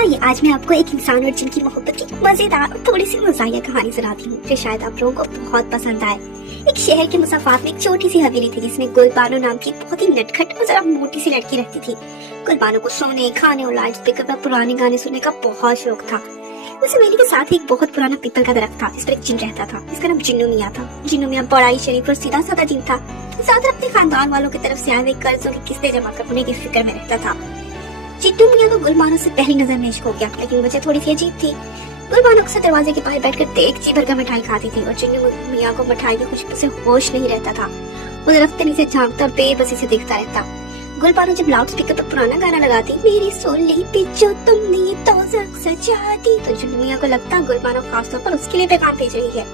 आइए आज मैं आपको एक इंसान और जिन की मोहब्बत की मजेदार और थोड़ी सी मजाहिया कहानी सुनाती हूँ जो शायद आप लोगों को बहुत पसंद आए। एक शहर के मुसाफात में एक छोटी सी हवेली थी जिसमें गुलबानो नाम की बहुत ही नटखट और जरा मोटी सी लड़की रहती थी। गुलबानो को सोने, खाने और लाउड स्पीकर पर पुराने गाने सुनने का बहुत शौक था। उस हवेली के साथ ही एक बहुत पुराना पीपल का दरख्त था जिस पर एक जिन रहता था। इसका नाम जिन्नू मियाँ था। जिन्नू मियाँ बड़ा ही शरीफ और सीधा साधा जिन था। ज्यादातर अपने खानदान वालों की तरफ से आए हुए कर्जों की किस्तें जमा करने की फिक्र में रहता था। जिन्नू मियाँ को गुलबानो से पहली नजर में इश्क हो गया, लेकिन वजह थोड़ी सी अजीब थी। गुलबानो अक्सर दरवाजे के बाहर बैठकर देगची भरकर मिठाई खाती थी और जिन्नू मियाँ को मिठाई की खुशबू से होश नहीं रहता था। वो दरख्त के नीचे झांकता और बेबसी से देखता रहता। गुलबानो जब लाउड स्पीकर पर पुराना गाना लगाती, मेरी सोली पे जो तुमने तौज़क सजा दी, तो जिन्नू मियाँ को लगता गुलबानो खास तौर पर उसके लिए पैगाम भेज रही है।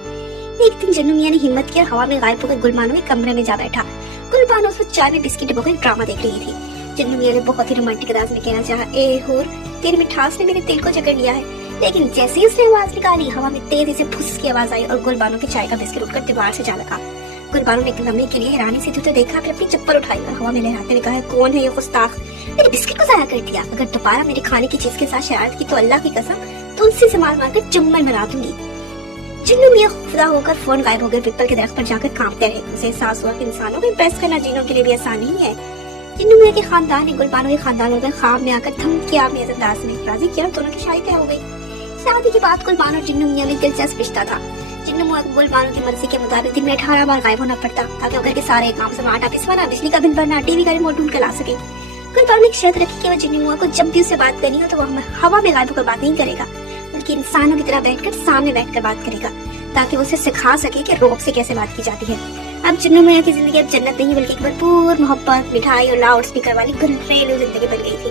एक दिन जिन्नू मियाँ ने हिम्मत की और हवा में गायब होकर गुलबानो के कमरे में जा बैठा। गुलबानो उस वक्त चाय में बिस्किट डुबोकर ड्रामा देख रही थी। जिन्नू मियाँ ने बहुत ही रोमांटिक अंदाज में कहना चाहा, ए हुर, तेरी मिठास ने मेरे दिल को जकड़ लिया है। लेकिन जैसे ही उसने आवाज निकाली, हवा में तेजी से फुस की आवाज आई और गुलबानो के चाय का बिस्किट उठकर दीवार से जा लगा। गुलबानो ने एक लम्हे के लिए हैरानी से तो देखा, फिर अपनी चप्पल उठाई और हवा में लहराते हुए कहा, कौन है ये गुस्ताख, मेरे बिस्किट को जाया कर दिया। अगर दोबारा मेरे खाने की चीज के साथ शरारत की तो अल्लाह की कसम तुलसी से मार मारकर चुम्बन बना दूंगी। जिन्नू मियाँ खौफदा होकर फोन गायब हो गए। पीपल के दरख्त पर जाकर कांपते रहे। उसे एहसास हुआ कि इंसानों को इम्प्रेस करना जिन्नों के लिए भी आसान नहीं है। जिन्नू मियाँ के खानदान ने गुलबानो के खानदान को ख्वाब में आकर धमकी आमेज अंदाज में राजी किया और दोनों की शादी तय हो गई। शादी के बाद गुलबानो और जिन्नू मियाँ में दिलचस्प रिश्ता था। जिन्नू मियाँ को गुलबानो की मर्जी के मुताबिक दिन में 18 बार गायब होना पड़ता ताकि घर के सारे काम से आटा पिसवाना, बिजली का बिल भरना, टीवी का रिमोट ढूंढ कर ला सके। गुलबानो ने एक शर्त रखी कि वो जिन्नू मियाँ को जब भी उससे बात करनी हो तो वो हवा में गायब होकर बात नहीं करेगा, बल्कि इंसानों की तरह बैठकर सामने बैठकर बात करेगा ताकि वो उसे सिखा सके कि रोब से कैसे बात की जाती है। अब जिन्नू मियाँ की जिंदगी अब जन्नत नहीं बल्कि एक भरपूर मोहब्बत, मिठाई और लाउड स्पीकर वाली घरेलू जिंदगी बन गई थी।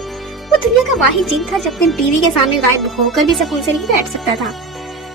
वो दुनिया का वाहिद जिन था जब दिन टीवी के सामने गायब होकर भी सुकून से नहीं बैठ सकता था।